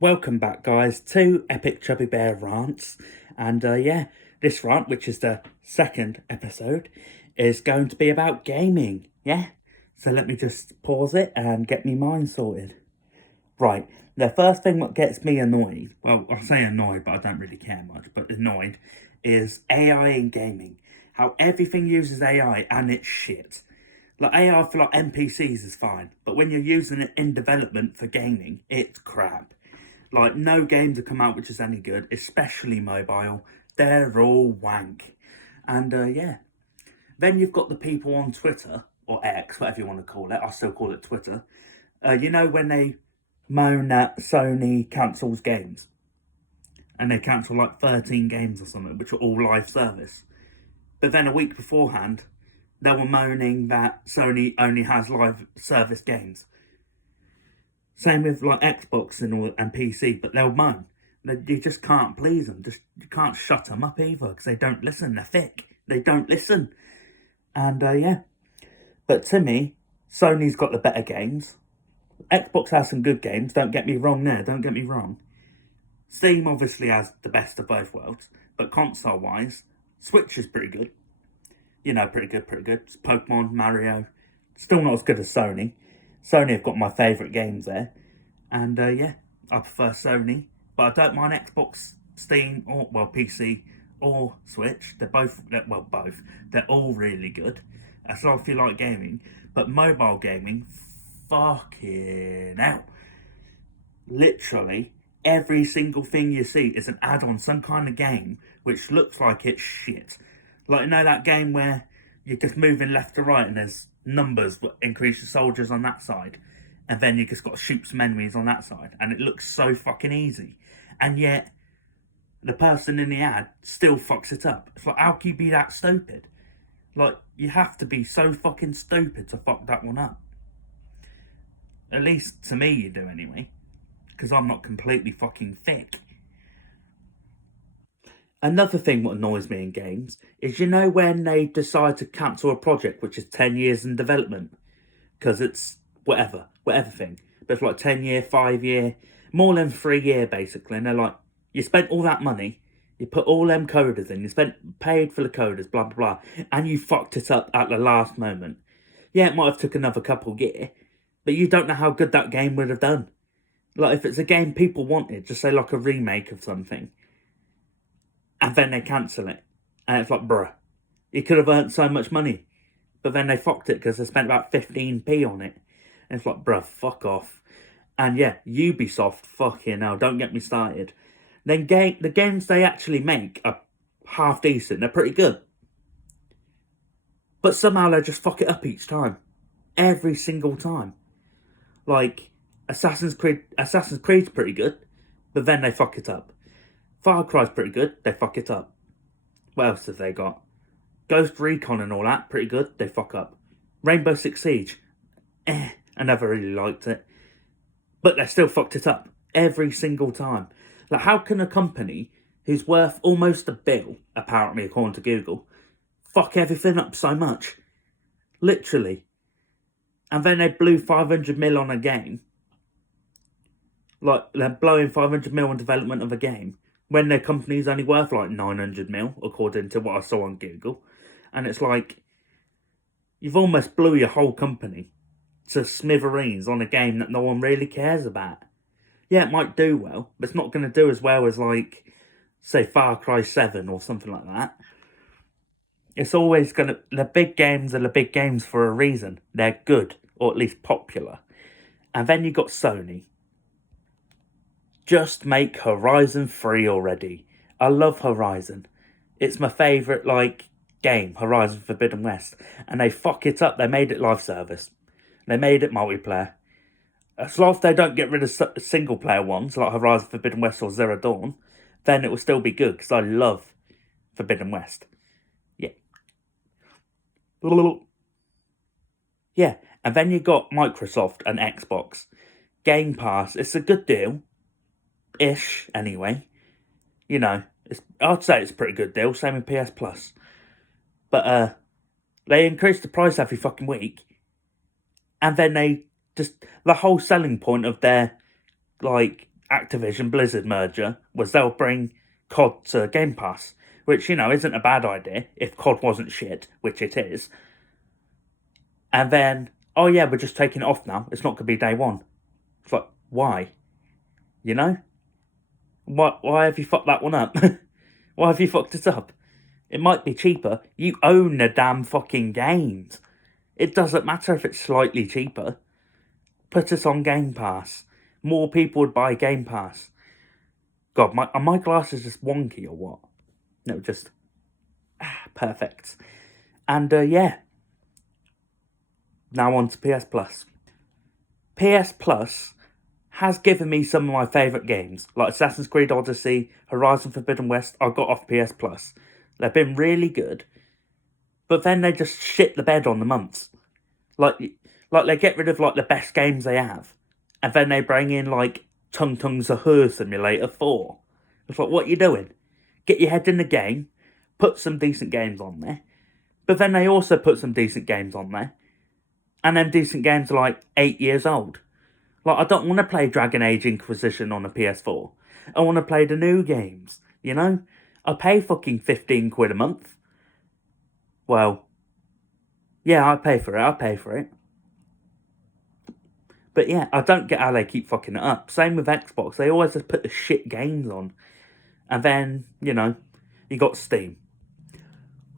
Welcome back, guys, to Epic Chubby Bear Rants. And this rant, which is the second episode, is going to be about gaming. Yeah? So let me just pause it and get me mind sorted. Right, the first thing that gets me annoyed, well, I say annoyed, but I don't really care much, but annoyed, is AI in gaming. How everything uses AI and it's shit. Like, AI for like NPCs is fine, but when you're using it in development for gaming, it's crap. Like, no games have come out which is any good, especially mobile. They're all wank. And then you've got the people on Twitter, or X, whatever you want to call it. I still call it Twitter. When they moan that Sony cancels games, and they cancel like 13 games or something, which are all live service. But then a week beforehand, they were moaning that Sony only has live service games. Same with like Xbox and PC, but they'll moan. You just can't please them. You can't shut them up either because they don't listen. They're thick. They don't listen. And but to me, Sony's got the better games. Xbox has some good games. Don't get me wrong there. Don't get me wrong. Steam obviously has the best of both worlds, but console-wise, Switch is pretty good. Pretty good. It's Pokemon, Mario. Still not as good as Sony. Sony have got my favourite games there. And I prefer Sony. But I don't mind Xbox, Steam, or PC or Switch. They're both. They're all really good. That's all if you like gaming. But mobile gaming, fucking hell. Literally, every single thing you see is an add-on, some kind of game, which looks like it's shit. Like, that game where you're just moving left to right and there's numbers that increase your soldiers on that side, and then you just got to shoot some enemies on that side, and it looks so fucking easy, and yet the person in the ad still fucks it up. It's like, how can you be that stupid? Like, you have to be so fucking stupid to fuck that one up. At least to me you do anyway, because I'm not completely fucking thick. Another thing that annoys me in games is, when they decide to cancel a project which is 10 years in development, because it's whatever thing, but it's like 10-year, 5-year, more than 3-year basically, and they're like, you spent all that money, you put all them coders in, paid for the coders, blah blah blah, and you fucked it up at the last moment. Yeah, it might have took another couple year, but you don't know how good that game would have done. Like, if it's a game people wanted, just say like a remake of something, and then they cancel it, and it's like, bruh, you could have earned so much money, but then they fucked it because they spent about 15p on it, and it's like, bruh, fuck off. And yeah, Ubisoft, fucking hell, don't get me started. Then the games they actually make are half decent, they're pretty good, but somehow they just fuck it up each time, every single time. Like, Assassin's Creed's pretty good, but then they fuck it up. Far Cry's pretty good, they fuck it up. What else have they got? Ghost Recon and all that, pretty good, they fuck up. Rainbow Six Siege, I never really liked it. But they still fucked it up, every single time. Like, how can a company who's worth almost $1 billion, apparently according to Google, fuck everything up so much? Literally. And then they blew 500 mil on a game. Like, they're blowing 500 mil on development of a game, when their company's only worth like 900 mil, according to what I saw on Google. And it's like, you've almost blew your whole company to smithereens on a game that no one really cares about. Yeah, it might do well, but it's not going to do as well as, like, say, Far Cry 7 or something like that. It's always going to... The big games are the big games for a reason. They're good, or at least popular. And then you got Sony. Just make Horizon 3 already. I love Horizon. It's my favourite, game, Horizon Forbidden West. And they fuck it up. They made it live service. They made it multiplayer. As long as they don't get rid of single player ones, like Horizon Forbidden West or Zero Dawn, then it will still be good, because I love Forbidden West. Yeah. Yeah, and then you got Microsoft and Xbox. Game Pass, it's a good deal. Ish, anyway. I'd say it's a pretty good deal, same with PS Plus. But they increase the price every fucking week, and then they just, the whole selling point of their Activision Blizzard merger was they'll bring COD to Game Pass, which, you know, isn't a bad idea if COD wasn't shit, which it is. And then, oh yeah, we're just taking it off now. It's not going to be day one. It's like, why? You know? Why have you fucked that one up? Why have you fucked it up? It might be cheaper. You own the damn fucking games. It doesn't matter if it's slightly cheaper. Put it on Game Pass. More people would buy Game Pass. God, are my glasses just wonky or what? No, just perfect. And yeah. Now on to PS Plus. PS Plus has given me some of my favourite games, like Assassin's Creed Odyssey, Horizon Forbidden West. I got off PS Plus. They've been really good. But then they just shit the bed on the months. Like they get rid of like the best games they have. And then they bring in like Tung Tung Sahur Simulator 4. It's like, what are you doing? Get your head in the game. Put some decent games on there. But then they also put some decent games on there. And then decent games are like 8 years old. Like, I don't want to play Dragon Age Inquisition on a PS4. I want to play the new games, you know? I pay fucking 15 quid a month. Well, yeah, I pay for it. But yeah, I don't get how they keep fucking it up. Same with Xbox. They always just put the shit games on. And then, you know, you got Steam.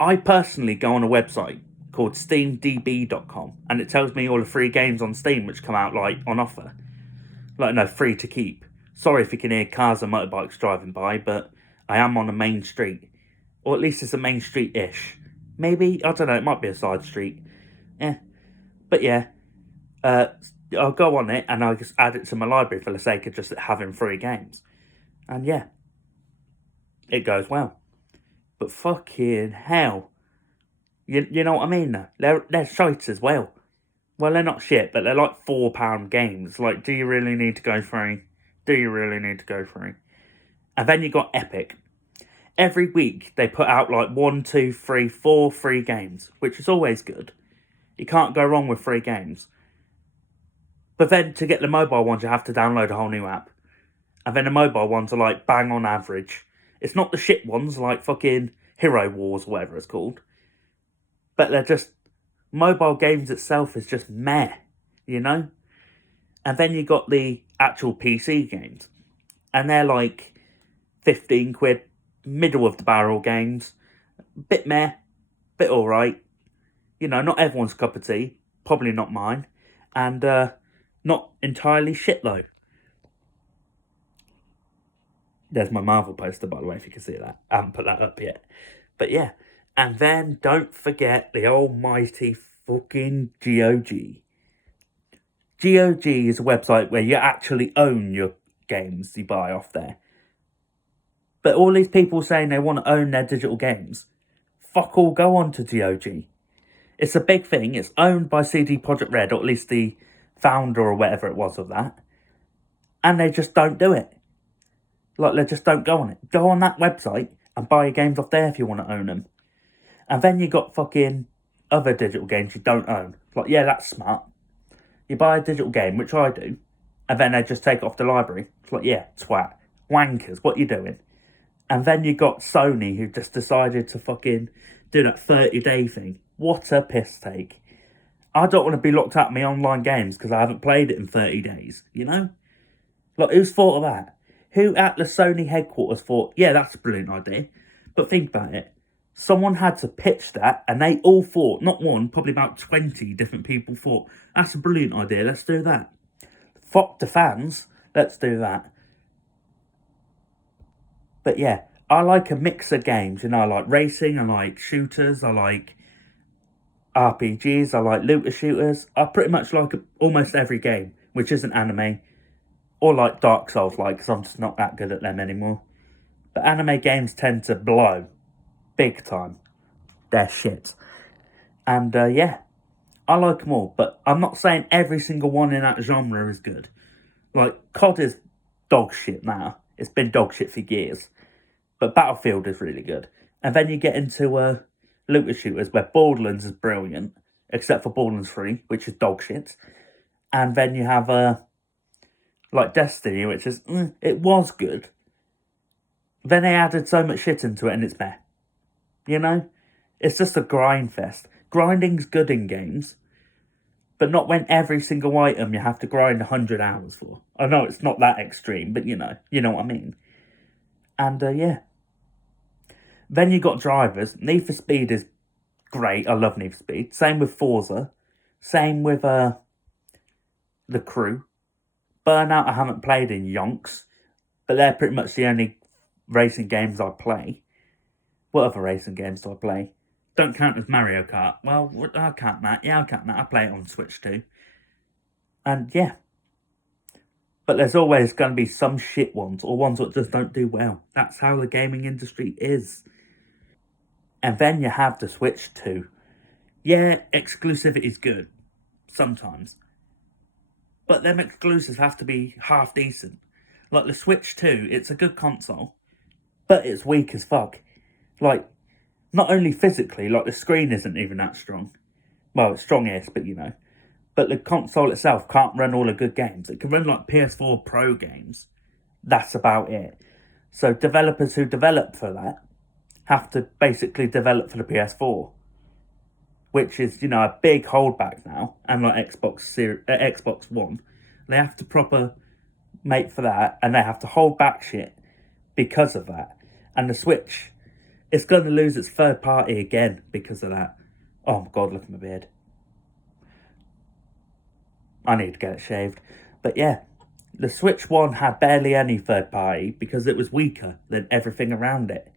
I personally go on a website called steamdb.com, and it tells me all the free games on Steam which come out like on offer. Like, no, free to keep. Sorry if you can hear cars and motorbikes driving by, but I am on a main street. Or at least it's a main street-ish. Maybe, I don't know, it might be a side street. But yeah, I'll go on it and I'll just add it to my library for the sake of just having free games. And yeah, it goes well. But fucking hell. You know what I mean though? They're shite as well. Well, they're not shit, but they're like £4 games. Like, do you really need to go free? And then you got Epic. Every week they put out like 1, 2, 3, 4 free games, which is always good. You can't go wrong with free games. But then to get the mobile ones, you have to download a whole new app. And then the mobile ones are like bang on average. It's not the shit ones like fucking Hero Wars or whatever it's called. But they're just, mobile games itself is just meh, you know? And then you got the actual PC games. And they're like 15 quid, middle of the barrel games. Bit meh, bit alright. You know, not everyone's cup of tea. Probably not mine. And not entirely shit though. There's my Marvel poster, by the way, if you can see that. I haven't put that up yet. But yeah. And then don't forget the almighty fucking GOG. GOG is a website where you actually own your games you buy off there. But all these people saying they want to own their digital games, fuck all, go on to GOG. It's a big thing. It's owned by CD Projekt Red, or at least the founder or whatever it was of that. And they just don't do it. Like, they just don't go on it. Go on that website and buy your games off there if you want to own them. And then you got fucking other digital games you don't own. Like, yeah, that's smart. You buy a digital game, which I do, and then they just take it off the library. It's like, yeah, twat. Wankers, what you doing? And then you got Sony, who just decided to fucking do that 30-day thing. What a piss take. I don't want to be locked out of my online games because I haven't played it in 30 days, you know? Like, who's thought of that? Who at the Sony headquarters thought, yeah, that's a brilliant idea. But think about it. Someone had to pitch that, and they all thought, not one, probably about 20 different people thought, that's a brilliant idea, let's do that. Fuck the fans, let's do that. But yeah, I like a mix of games, you know, I like racing, I like shooters, I like RPGs, I like looter shooters. I pretty much like almost every game, which isn't anime, or like Dark Souls, like, because I'm just not that good at them anymore. But anime games tend to blow. Big time. They're shit. And yeah, I like them all. But I'm not saying every single one in that genre is good. Like, COD is dog shit now. It's been dog shit for years. But Battlefield is really good. And then you get into looter shooters where Borderlands is brilliant. Except for Borderlands 3, which is dog shit. And then you have like Destiny, which is, it was good. Then they added so much shit into it and it's meh. You know? It's just a grind fest. Grinding's good in games, but not when every single item you have to grind 100 hours for. I know it's not that extreme, but you know what I mean. And yeah. Then you got drivers. Need for Speed is great. I love Need for Speed. Same with Forza. Same with The Crew. Burnout I haven't played in yonks, but they're pretty much the only racing games I play. What other racing games do I play? Don't count as Mario Kart. Well, I'll count that. Yeah, I'll count that. I play it on Switch too. And yeah. But there's always going to be some shit ones, or ones that just don't do well. That's how the gaming industry is. And then you have the Switch 2. Yeah, exclusivity is good. Sometimes. But them exclusives have to be half decent. Like the Switch 2, it's a good console, but it's weak as fuck. Like, not only physically, like the screen isn't even that strong. Well, it's strong-ish, but you know. But the console itself can't run all the good games. It can run like PS4 Pro games. That's about it. So developers who develop for that have to basically develop for the PS4, which is, a big holdback now. And like Xbox One, they have to proper make for that, and they have to hold back shit because of that. And the Switch, it's going to lose its third party again because of that. Oh my god, look at my beard. I need to get it shaved. But yeah, the Switch 1 had barely any third party because it was weaker than everything around it.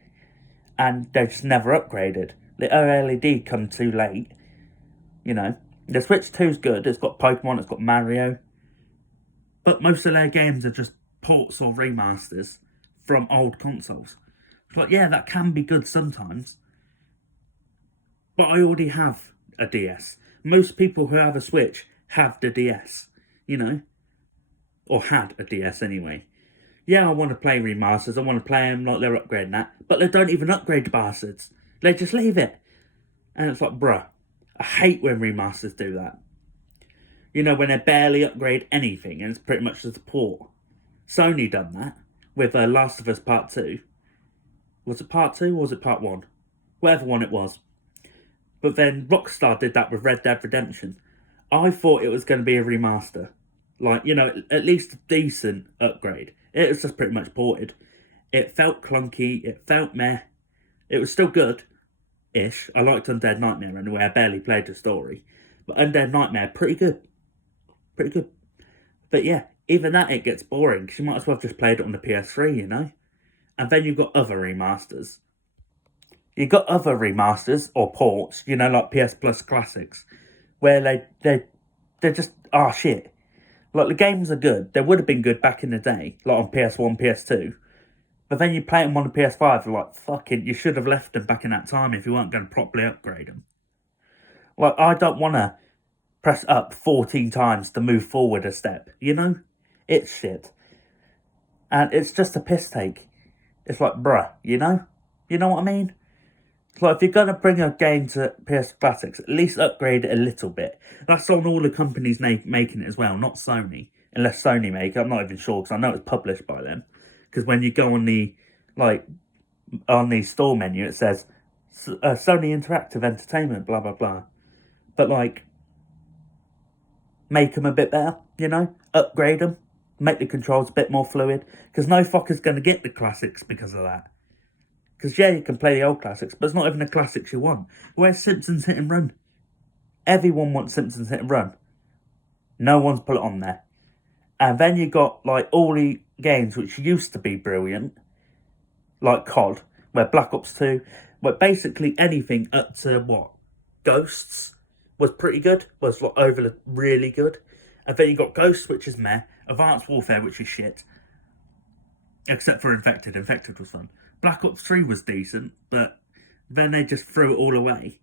And they just never upgraded. The OLED come too late. The Switch 2's good. It's got Pokemon, it's got Mario. But most of their games are just ports or remasters from old consoles. It's like, yeah, that can be good sometimes. But I already have a DS. Most people who have a Switch have the DS, or had a DS anyway. Yeah, I want to play remasters. I want to play them like they're upgrading that. But they don't even upgrade the bastards. They just leave it. And it's like, bruh, I hate when remasters do that. When they barely upgrade anything and it's pretty much just a port. Sony done that with Last of Us Part 2. Was it Part 2 or was it Part 1? Whatever one it was. But then Rockstar did that with Red Dead Redemption. I thought it was going to be a remaster. Like, at least a decent upgrade. It was just pretty much ported. It felt clunky. It felt meh. It was still good-ish. I liked Undead Nightmare anyway. I barely played the story. But Undead Nightmare, pretty good. Pretty good. But yeah, even that, it gets boring. Because you might as well have just played it on the PS3, And then you've got other remasters. You've got other remasters or ports, like PS Plus Classics, where they're just, shit. Like, the games are good. They would have been good back in the day, like on PS1, PS2. But then you play them on the PS5, you're like, fucking, you should have left them back in that time if you weren't going to properly upgrade them. Like, I don't want to press up 14 times to move forward a step, It's shit. And it's just a piss take. It's like, bruh, You know what I mean? Like, if you're going to bring a game to PS Classics, at least upgrade it a little bit. That's on all the companies making it as well, not Sony. Unless Sony make it, I'm not even sure, because I know it's published by them. Because when you go on the store menu, it says, Sony Interactive Entertainment, blah, blah, blah. But, make them a bit better, Upgrade them. Make the controls a bit more fluid. Because no fucker's going to get the classics because of that. Because, yeah, you can play the old classics, but it's not even the classics you want. Where's Simpsons Hit and Run? Everyone wants Simpsons Hit and Run. No one's put it on there. And then you got, all the games which used to be brilliant, like COD, where Black Ops 2, where basically anything up to, Ghosts was pretty good, was, really good. And then you got Ghosts, which is meh, Advanced Warfare, which is shit. Except for Infected. Infected was fun. Black Ops 3 was decent, but then they just threw it all away.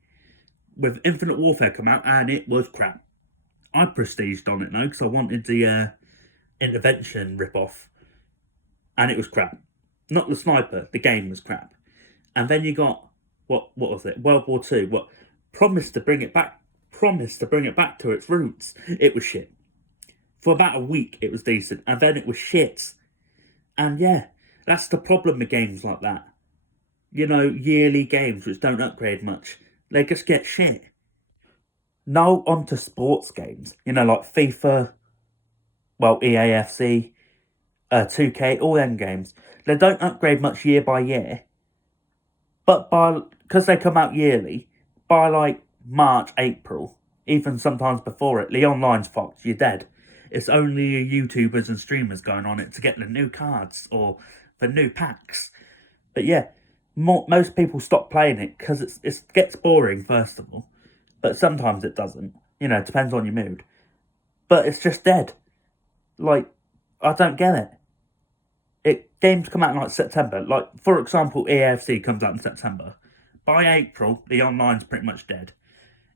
With Infinite Warfare come out, and it was crap. I prestiged on it now, because I wanted the Intervention rip-off. And it was crap. Not the sniper, the game was crap. And then you got, what was it? World War II. What promised to bring it back to its roots. It was shit. For about a week it was decent, and then it was shit. And yeah, that's the problem with games like that. You know, yearly games which don't upgrade much. They just get shit. Now onto sports games. You know, like FIFA, well, EAFC, 2K, all them games. They don't upgrade much year by year. But because they come out yearly, by like March, April, even sometimes before it, the online's fucked. You're dead. It's only YouTubers and streamers going on it to get the new cards or the new packs. But yeah, most people stop playing it because it gets boring, first of all. But sometimes it doesn't. You know, it depends on your mood. But it's just dead. Like, I don't get it. Games come out in like September. Like, for example, EAFC comes out in September. By April, the online's pretty much dead.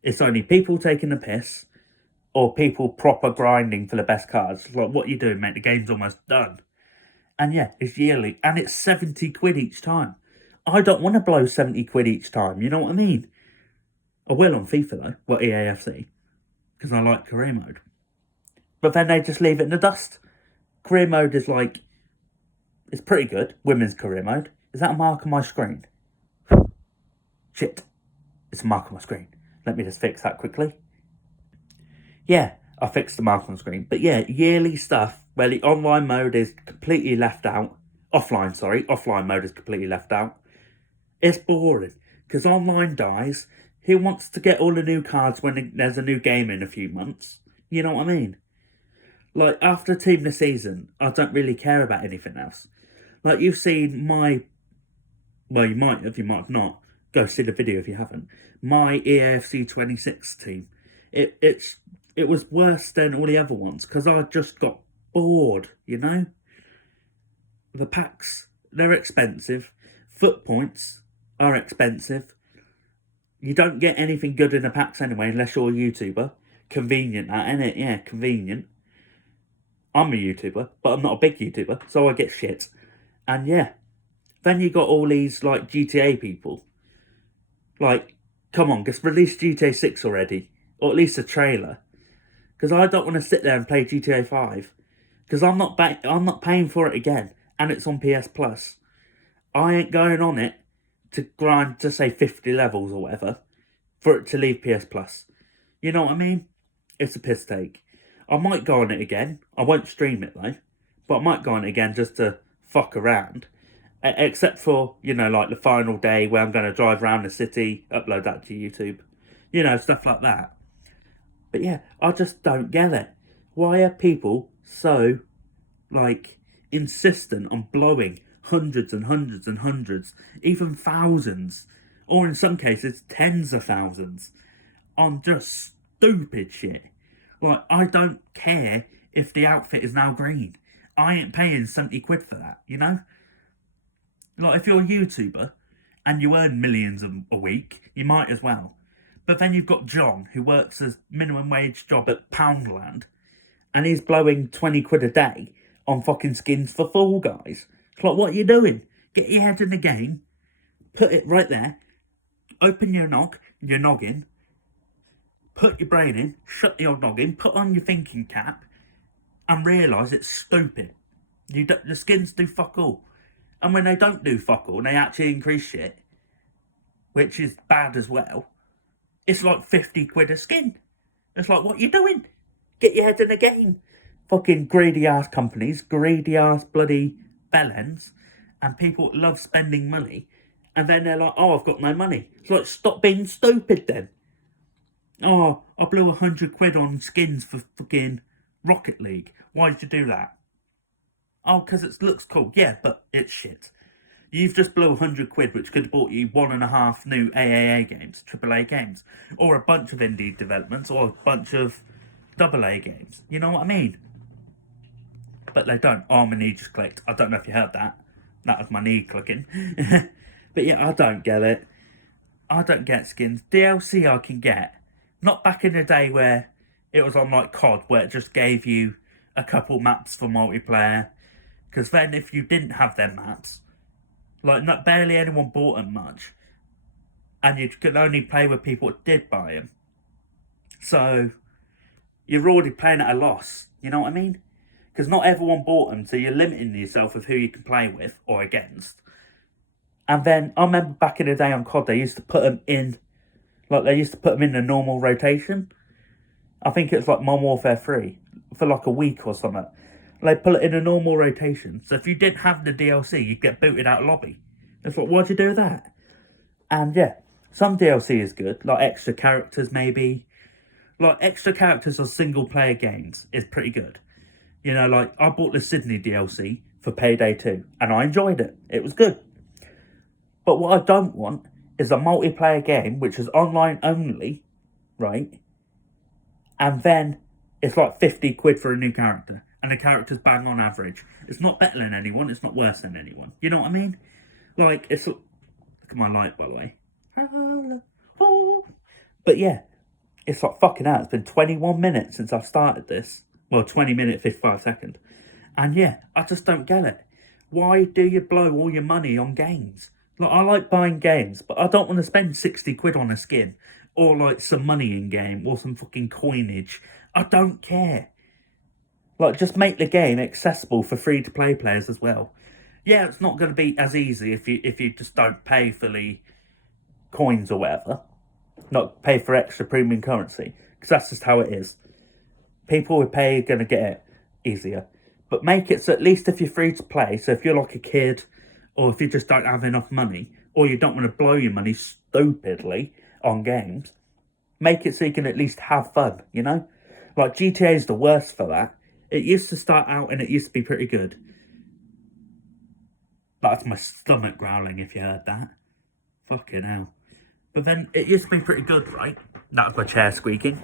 It's only people taking the piss or people proper grinding for the best cards. Like, what you doing, mate? The game's almost done. And yeah, it's yearly. And it's 70 quid each time. I don't want to blow 70 quid each time. You know what I mean? I will on FIFA, though. Well, EAFC. Because I like career mode. But then they just leave it in the dust. Career mode is like... It's pretty good. Women's career mode. Is that a mark on my screen? Shit. It's a mark on my screen. Let me just fix that quickly. Yeah, I fixed the mark on the screen. But yeah, yearly stuff where the online mode is completely left out. Offline mode is completely left out. It's boring. Because online dies. Who wants to get all the new cards when there's a new game in a few months? You know what I mean? Like, after Team of the Season, I don't really care about anything else. Like, you've seen my... Well, you might have not. Go see the video if you haven't. My EAFC 26 team. It was worse than all the other ones, because I just got bored, you know? The packs, they're expensive. Foot points are expensive. You don't get anything good in the packs anyway, unless you're a YouTuber. Convenient, that, isn't it? Yeah, convenient. I'm a YouTuber, but I'm not a big YouTuber, so I get shit. And yeah, then you got all these, like, GTA people. Like, come on, just release GTA 6 already. Or at least a trailer. Because I don't want to sit there and play GTA 5. Because I'm not paying for it again. And it's on PS Plus. I ain't going on it to grind to, say, 50 levels or whatever. For it to leave PS Plus. You know what I mean? It's a piss take. I might go on it again. I won't stream it though. But I might go on it again just to fuck around. Except for, you know, like the final day where I'm going to drive around the city, upload that to YouTube. You know, stuff like that. But yeah, I just don't get it. Why are people so, like, insistent on blowing hundreds and hundreds and hundreds, even thousands, or in some cases tens of thousands, on just stupid shit? Like, I don't care if the outfit is now green. I ain't paying 70 quid for that, you know? Like, if you're a YouTuber and you earn millions a week, you might as well. But then you've got John, who works as minimum wage job at Poundland, and he's blowing 20 quid a day on fucking skins for Fall Guys. It's like, what are you doing? Get your head in the game, put it right there, open your noggin, put your brain in, shut your noggin, put on your thinking cap, and realise it's stupid. The skins do fuck all. And when they don't do fuck all, and they actually increase shit, which is bad as well, it's like 50 quid a skin. It's like, what you doing? Get your head in the game. Fucking greedy ass companies, greedy ass bloody bellends, and people love spending money, and then they're like, oh, I've got no money. It's like, stop being stupid then. Oh, I blew 100 quid on skins for fucking Rocket League. Why did you do that? Oh, because it looks cool. Yeah, but it's shit. You've just blew 100 quid, which could have bought you 1.5 new AAA games, AAA games, or a bunch of indie developments, or a bunch of AA games. You know what I mean? But they don't. Oh, my knee just clicked. I don't know if you heard that. That was my knee clicking. But yeah, I don't get it. I don't get skins. DLC I can get. Not back in the day where it was on like COD, where it just gave you a couple maps for multiplayer. Because then if you didn't have them maps, like, not barely anyone bought them much, and you could only play with people that did buy them. So you're already playing at a loss, You know what I mean? Because not everyone bought them, so you're limiting yourself with who you can play with or against. And then I remember back in the day on COD, they used to put them in, like they used to put them in the normal rotation. I think it was like Modern Warfare 3 for like a week or something. They put it in a normal rotation. So if you didn't have the DLC, you'd get booted out of lobby. It's like, why'd you do that? And yeah, some DLC is good, like extra characters maybe. Like extra characters on single player games is pretty good. You know, like I bought the Sydney DLC for Payday 2 and I enjoyed it. It was good. But what I don't want is a multiplayer game which is online only, right? And then it's like 50 quid for a new character. And the character's bang on average. It's not better than anyone, it's not worse than anyone. You know what I mean? Like, it's... Look at my light, by the way. But yeah, it's like fucking hell. It's been 21 minutes since I've started this. Well, 20 minutes, 55 seconds. And yeah, I just don't get it. Why do you blow all your money on games? Like, I like buying games, but I don't want to spend 60 quid on a skin. Or like some money in game, or some fucking coinage. I don't care. Like, just make the game accessible for free-to-play players as well. Yeah, it's not going to be as easy if you just don't pay for the coins or whatever. Not pay for extra premium currency. Because that's just how it is. People who pay are going to get it easier. But make it so at least if you're free to play, so if you're like a kid, or if you just don't have enough money, or you don't want to blow your money stupidly on games, make it so you can at least have fun, you know? Like, GTA is the worst for that. It used to start out and it used to be pretty good. That's my stomach growling if you heard that. Fucking hell. But then it used to be pretty good, right? That's my chair squeaking.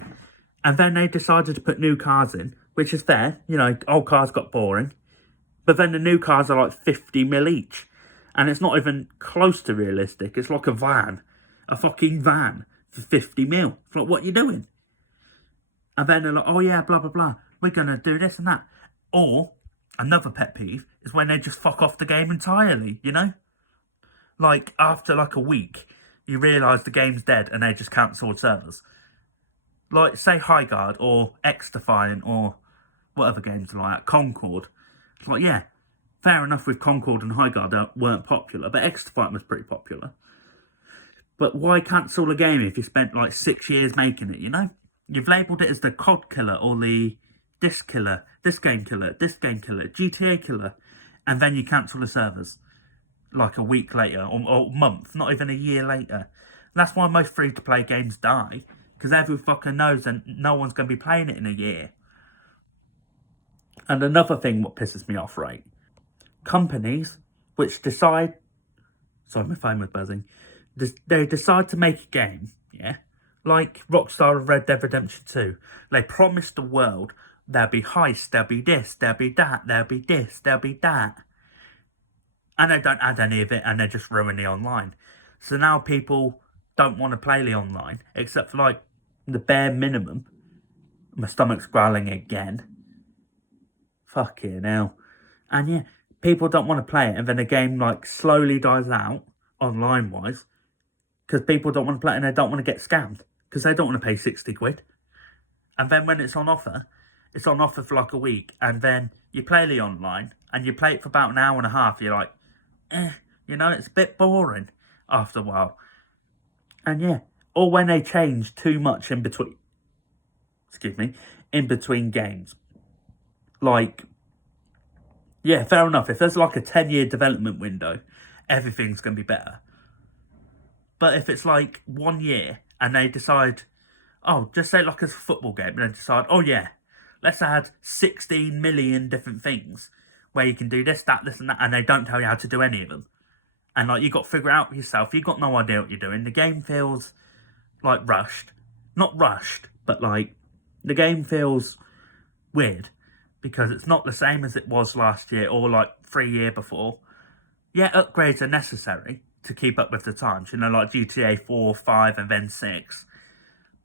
And then they decided to put new cars in, which is fair. You know, old cars got boring. But then the new cars are like 50 mil each. And it's not even close to realistic. It's like a van. A fucking van for 50 mil. It's like, what are you doing? And then they're like, oh yeah, blah, blah, blah. We're going to do this and that. Or, another pet peeve, is when they just fuck off the game entirely, you know? Like, after like a week, you realise the game's dead and they just cancelled servers. Like, say Highguard or X-Defiant or whatever games like that, Concord. It's like, yeah, fair enough with Concord and Highguard weren't popular, but X-Defiant was pretty popular. But why cancel a game if you spent like 6 years making it, you know? You've labelled it as the COD killer or the this killer, this game killer, this game killer, GTA killer, and then you cancel the servers like a week later or a month, not even a year later. And that's why most free-to-play games die, because every fucker knows that no one's going to be playing it in a year. And another thing what pisses me off, right? Companies which decide... Sorry, my phone was buzzing. They decide to make a game, yeah? Like Rockstar of Red Dead Redemption 2. They promise the world there'll be heist, there'll be this, there'll be that, there'll be this, there'll be that. And they don't add any of it and they just ruin the online. So now people don't want to play the online, except for like the bare minimum. My stomach's growling again. Fucking hell. And yeah, people don't want to play it and then the game like slowly dies out, online-wise, because people don't want to play it and they don't want to get scammed, because they don't want to pay 60 quid. And then when it's on offer for like a week, and then you play the online, and you play it for about an hour and a half, you're like, you know, it's a bit boring after a while. And yeah, or when they change too much in between games. Like, yeah, fair enough, if there's like a 10-year development window, everything's going to be better. But if it's like 1 year, and they decide, oh, just say like it's a football game, and they decide, oh yeah, let's add 16 million different things where you can do this, that, this and that, and they don't tell you how to do any of them. And like, you've got to figure it out yourself. You've got no idea what you're doing. The game feels like rushed. Not rushed, but like, the game feels weird because it's not the same as it was last year or like 3 years before. Yeah, upgrades are necessary to keep up with the times, you know, like GTA 4, 5 and then 6.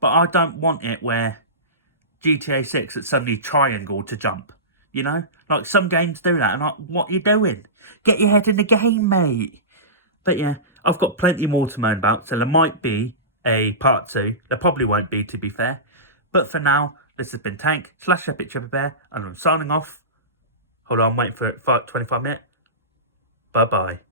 But I don't want it where GTA 6 it's suddenly triangle to jump, you know? Like, some games do that, and like, what are you doing? Get your head in the game, mate. But yeah, I've got plenty more to moan about, so there might be a part 2. There probably won't be, to be fair. But for now, this has been Tank/Epic Chubby Bear, and I'm signing off. Hold on, I'm waiting for 25 minutes. Bye-bye.